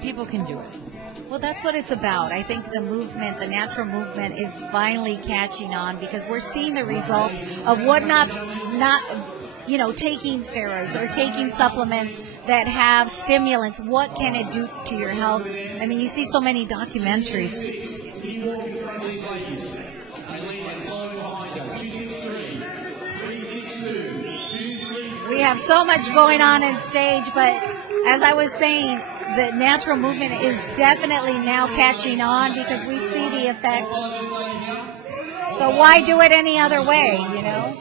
people can do it. Well, that's what it's about. I think the movement, the natural movement, is finally catching on, because we're seeing the results of what not you know, taking steroids or taking supplements that have stimulants. What can it do to your health? I mean, you see so many documentaries. We have so much going on in stage, but as I was saying, the natural movement is definitely now catching on, because we see the effects. So why do it any other way, you know?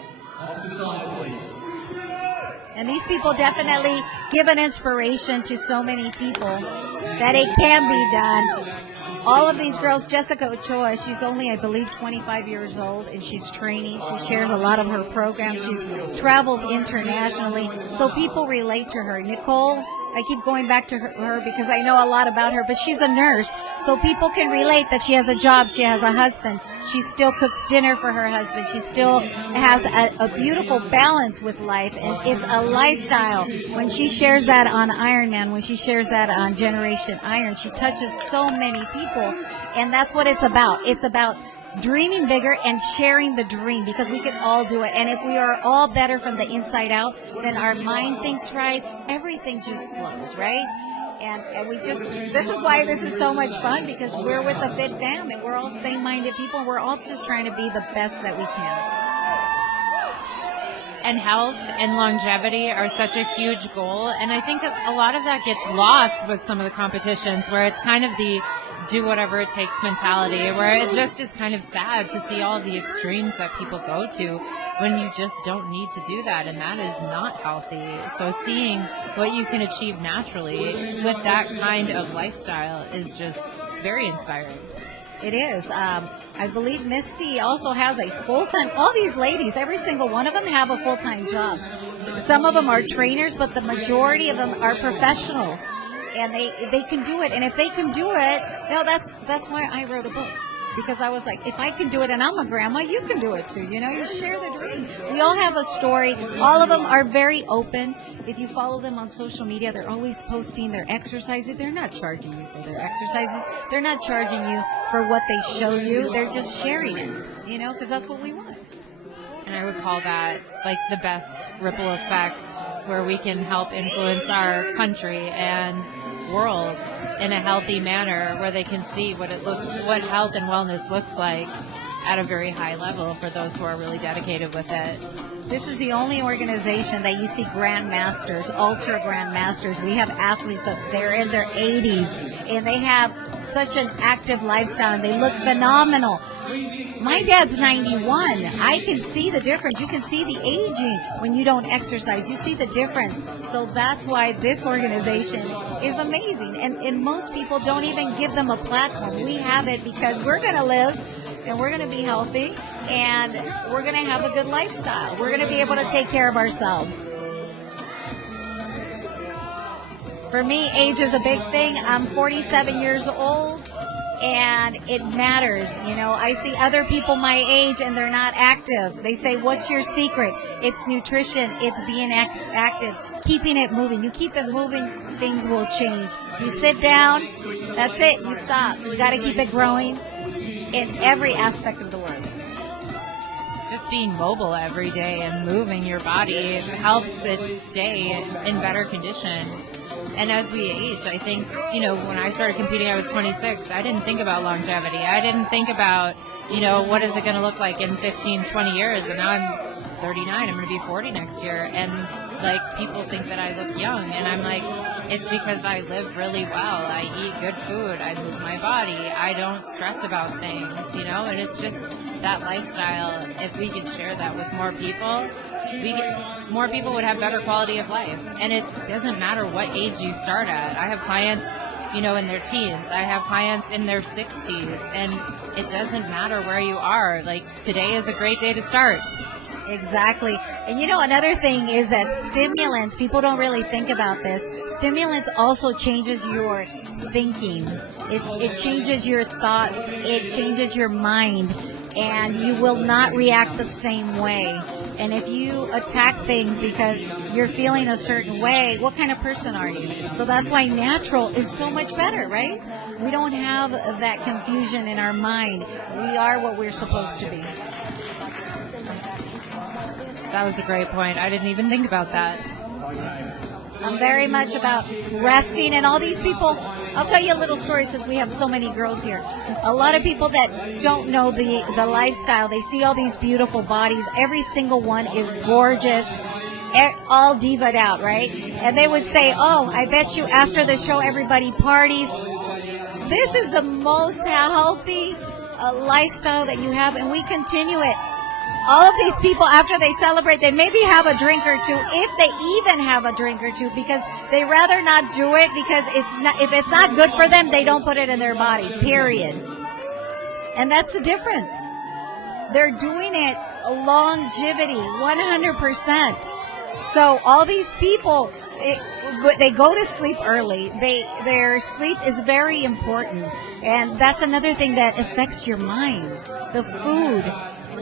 And these people definitely give an inspiration to so many people that it can be done. All of these girls, Jessica Ochoa, she's only, I believe, 25 years old, and she's training. She shares a lot of her programs. She's traveled internationally, so people relate to her. Nicole, I keep going back to her because I know a lot about her, but she's a nurse, so people can relate that she has a job, she has a husband, she still cooks dinner for her husband, she still has a beautiful balance with life, and it's a lifestyle. When she shares that on Ironman, when she shares that on Generation Iron, she touches so many people, and that's what it's about. It's about dreaming bigger and sharing the dream, because we can all do it. And if we are all better from the inside out, then our mind thinks right, everything just flows, right? And we just, this is why this is so much fun, because we're with a fit fam, and we're all same-minded people, and we're all just trying to be the best that we can. And health and longevity are such a huge goal, and I think a lot of that gets lost with some of the competitions, where it's kind of the do whatever it takes mentality, where it just is kind of sad to see all of the extremes that people go to when you just don't need to do that, and that is not healthy. So seeing what you can achieve naturally with that kind of lifestyle is just very inspiring. It is. I believe Misty also has a full-time, all these ladies, every single one of them have a full-time job. Some of them are trainers, but the majority of them are professionals. And they can do it. And if they can do it, you know, that's why I wrote a book. Because I was like, if I can do it and I'm a grandma, you can do it too. You know, you share the dream. We all have a story. All of them are very open. If you follow them on social media, they're always posting their exercises. They're not charging you for their exercises. They're not charging you for what they show you. They're just sharing it, you know, because that's what we want. And I would call that like the best ripple effect, where we can help influence our country and world in a healthy manner, where they can see what health and wellness looks like at a very high level for those who are really dedicated with it. This is the only organization that you see grandmasters, ultra grandmasters. We have athletes that they're in their 80s, and they have such an active lifestyle, and they look phenomenal. My dad's 91. I can see the difference. You can see the aging when you don't exercise. You see the difference. So that's why this organization is amazing. And most people don't even give them a platform. We have it because we're going to live, and we're going to be healthy, and we're going to have a good lifestyle. We're going to be able to take care of ourselves. For me, age is a big thing. I'm 47 years old, and it matters. You know, I see other people my age and they're not active. They say, what's your secret? It's nutrition. It's being active, keeping it moving. You keep it moving, things will change. You sit down, that's it. You stop. You got to keep it growing in every aspect of the work. Just being mobile every day and moving your body helps it stay in better condition. And as we age, I think, you know, when I started competing, I was 26. I didn't think about longevity. I didn't think about, you know, what is it going to look like in 15, 20 years. And now I'm 39. I'm going to be 40 next year. And, like, people think that I look young. And I'm like, it's because I live really well. I eat good food. I move my body. I don't stress about things, you know. And it's just that lifestyle. If we could share that with more people, more people would have better quality of life. And it doesn't matter what age you start at. I have clients, you know, in their teens. I have clients in their 60s. And it doesn't matter where you are. Like, today is a great day to start. Exactly. And you know, another thing is that stimulants, people don't really think about this. Stimulants also changes your thinking. It changes your thoughts. It changes your mind. And you will not react the same way. And if you attack things because you're feeling a certain way, what kind of person are you? So that's why natural is so much better, right? We don't have that confusion in our mind. We are what we're supposed to be. That was a great point. I didn't even think about that. I'm very much about resting, and all these people, I'll tell you a little story since we have so many girls here. A lot of people that don't know the lifestyle, they see all these beautiful bodies. Every single one is gorgeous, all diva'd out, right? And they would say, oh, I bet you after the show everybody parties. This is the most healthy lifestyle that you have, and we continue it. All of these people, after they celebrate, they maybe have a drink or two, if they even have a drink or two, because they rather not do it, because if it's not good for them, they don't put it in their body, period. And that's the difference. They're doing it longevity, 100%. So all these people, they go to sleep early. Their sleep is very important. And that's another thing that affects your mind, the food.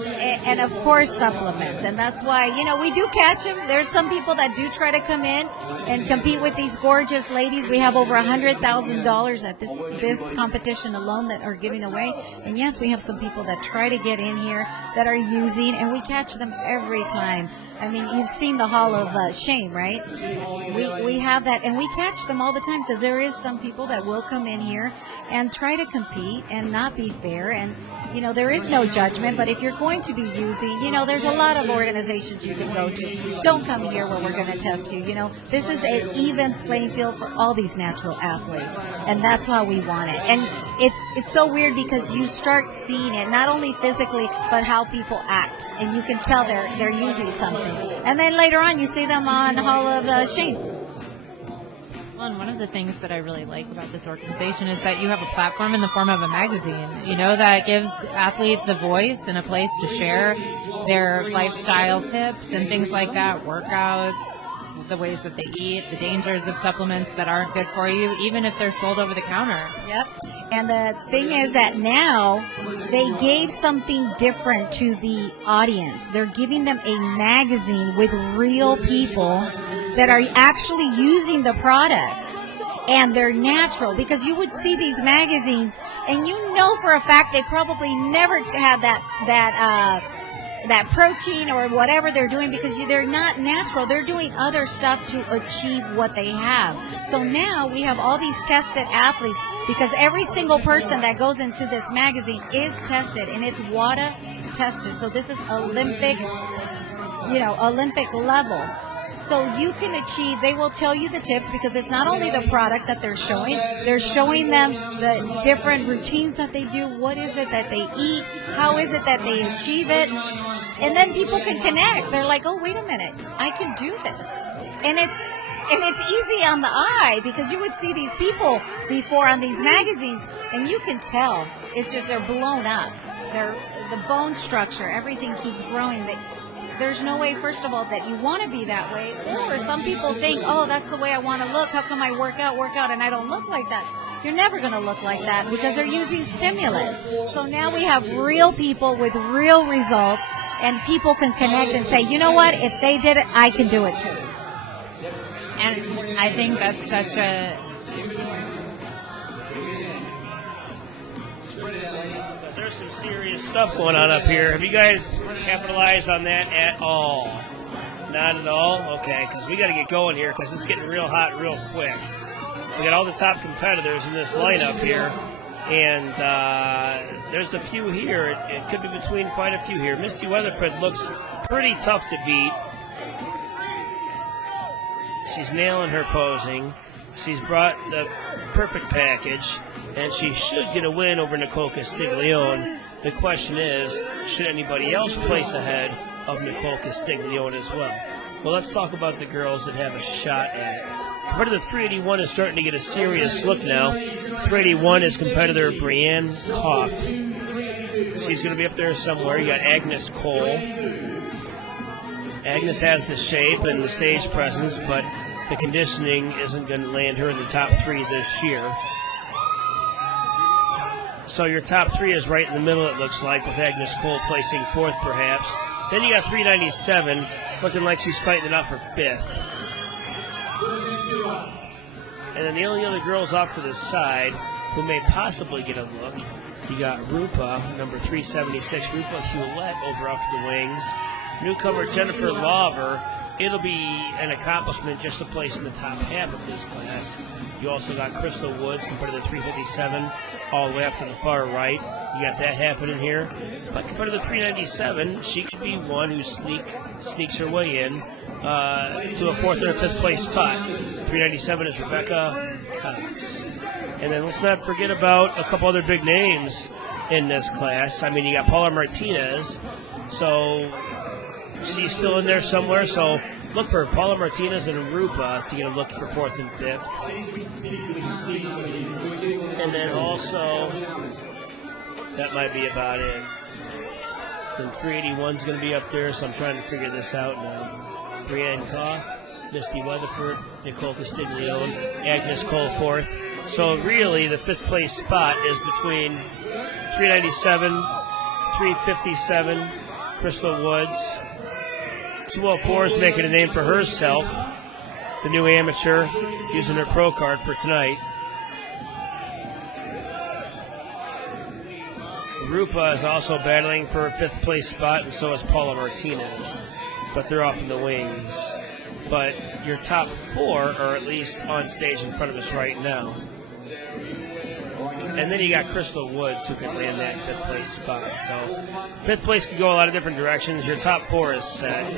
And of course supplements, and that's why, you know, we do catch them. There's some people that do try to come in and compete with these gorgeous ladies. We have over $100,000 at this competition alone that are giving away. And yes, we have some people that try to get in here that are using, and we catch them every time. I mean, you've seen the Hall of Shame, right? We have that, and we catch them all the time, because there is some people that will come in here and try to compete and not be fair. And you know, there is no judgment, but if you're going to be using, you know, there's a lot of organizations you can go to. Don't come here where we're going to test you. You know, this is an even playing field for all these natural athletes, and that's how we want it. And it's so weird, because you start seeing it, not only physically, but how people act, and you can tell they're using something. And then later on, you see them on Hall of Shame. Well, and one of the things that I really like about this organization is that you have a platform in the form of a magazine, you know, that gives athletes a voice and a place to share their lifestyle tips and things like that, workouts, the ways that they eat, the dangers of supplements that aren't good for you, even if they're sold over the counter. Yep. And the thing is that now they gave something different to the audience. They're giving them a magazine with real people that are actually using the products, and they're natural, because you would see these magazines and you know for a fact they probably never had that protein or whatever they're doing, because they're not natural. They're doing other stuff to achieve what they have. So now we have all these tested athletes, because every single person that goes into this magazine is tested, and it's WADA tested. So this is Olympic level. So you can achieve, they will tell you the tips, because it's not only the product that they're showing them the different routines that they do, what is it that they eat, how is it that they achieve it, and then people can connect. They're like, oh, wait a minute, I can do this. And it's easy on the eye, because you would see these people before on these magazines, and you can tell, it's just they're blown up. The bone structure, everything keeps growing. There's no way, first of all, that you want to be that way. Or some people think, oh, that's the way I want to look. How come I work out, and I don't look like that? you're never going to look like that because they're using stimulants. So now we have real people with real results, and people can connect and say, you know what, if they did it, I can do it too. And I think that's such a There's some serious stuff going on up here. Have you guys capitalized on that at all? Not at all? Okay, because we got to get going here because it's getting real hot real quick. We got all the top competitors in this lineup here, and there's a few here. It could be between quite a few here. Misty Weatherford looks pretty tough to beat. She's nailing her posing. She's brought the perfect package, and she should get a win over Nicole Castiglione. The question is, should anybody else place ahead of Nicole Castiglione as well? Well, let's talk about the girls that have a shot at it. Competitor 381 is starting to get a serious look now. 381 is competitor Brianne Koff. She's going to be up there somewhere. You got Agnes Cole. Agnes has the shape and the stage presence, but the conditioning isn't going to land her in the top 3 this year. So your top 3 is right in the middle, it looks like, with Agnes Cole placing 4th perhaps. Then you got 397, looking like she's fighting it out for 5th. And then the only other girls off to the side who may possibly get a look, you got Rupa, number 376, Rupa Hewlett over off to the wings. Newcomer Jennifer Lawver. It'll be an accomplishment just to place in the top half of this class. You also got Crystal Woods, competitor 357, all the way up to the far right. You got that happening here. But competitor 397, she could be one who sneaks her way in to a 4th or 5th place spot. 397 is Rebecca Cox. And then let's not forget about a couple other big names in this class. I mean, you got Paula Martinez, so she's still in there somewhere, so look for Paula Martinez and Rupa to get a look for 4th and 5th. And then also, that might be about it. Then 381's going to be up there, so I'm trying to figure this out now. Brianne Koff, Misty Weatherford, Nicole Castiglione, Agnes Cole 4th. So really, the 5th place spot is between 397, 357, Crystal Woods. 204 is making a name for herself, the new amateur, using her pro card for tonight. Rupa is also battling for a 5th place spot, and so is Paula Martinez, but they're off in the wings. But your top 4 are at least on stage in front of us right now. And then you got Crystal Woods, who can land that 5th place spot. So 5th place can go a lot of different directions. Your top 4 is set.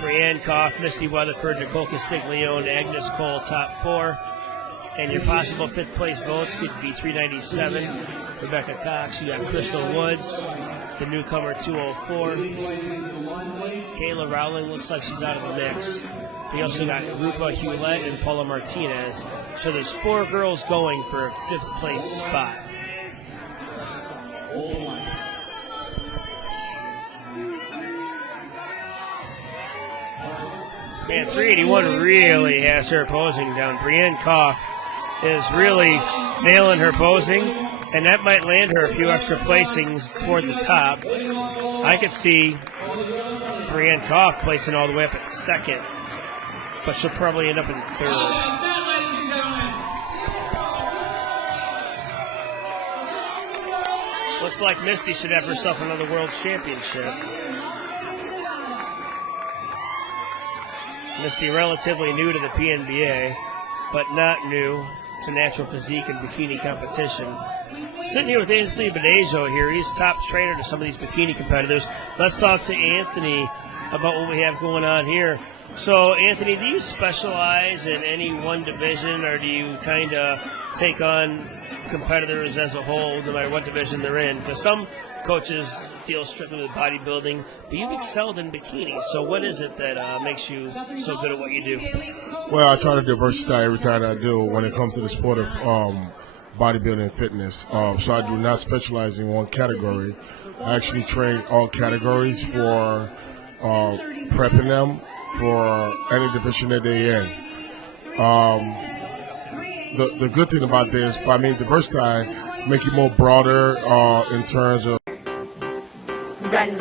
Brianne Koff, Misty Weatherford, Nicole Castiglione, Agnes Cole, top 4. And your possible 5th place votes could be 397, Rebecca Cox. You got Crystal Woods, the newcomer 204. Kayla Rowling looks like she's out of the mix. We also got Rupa Hewlett and Paula Martinez. So there's 4 girls going for a 5th place spot. Man, 381 really has her posing down. Brianne Koff is really nailing her posing, and that might land her a few extra placings toward the top. I could see Brianne Koff placing all the way up at 2nd, but she'll probably end up in 3rd. Looks like Misty should have herself another world championship. Misty relatively new to the PNBA, but not new to natural physique and bikini competition. Sitting here with Anthony Badejo here. He's top trainer to some of these bikini competitors. Let's talk to Anthony about what we have going on here. So, Anthony, do you specialize in any one division, or do you kind of take on competitors as a whole, no matter what division they're in? Because some coaches deal strictly with bodybuilding, but you've excelled in bikini. So what is it that makes you so good at what you do? Well, I try to diversify every time I do when it comes to the sport of bodybuilding and fitness. So I do not specialize in one category. I actually train all categories for prepping them for any division that they're in. The good thing about this, I mean, diversity make you more broader in terms of Run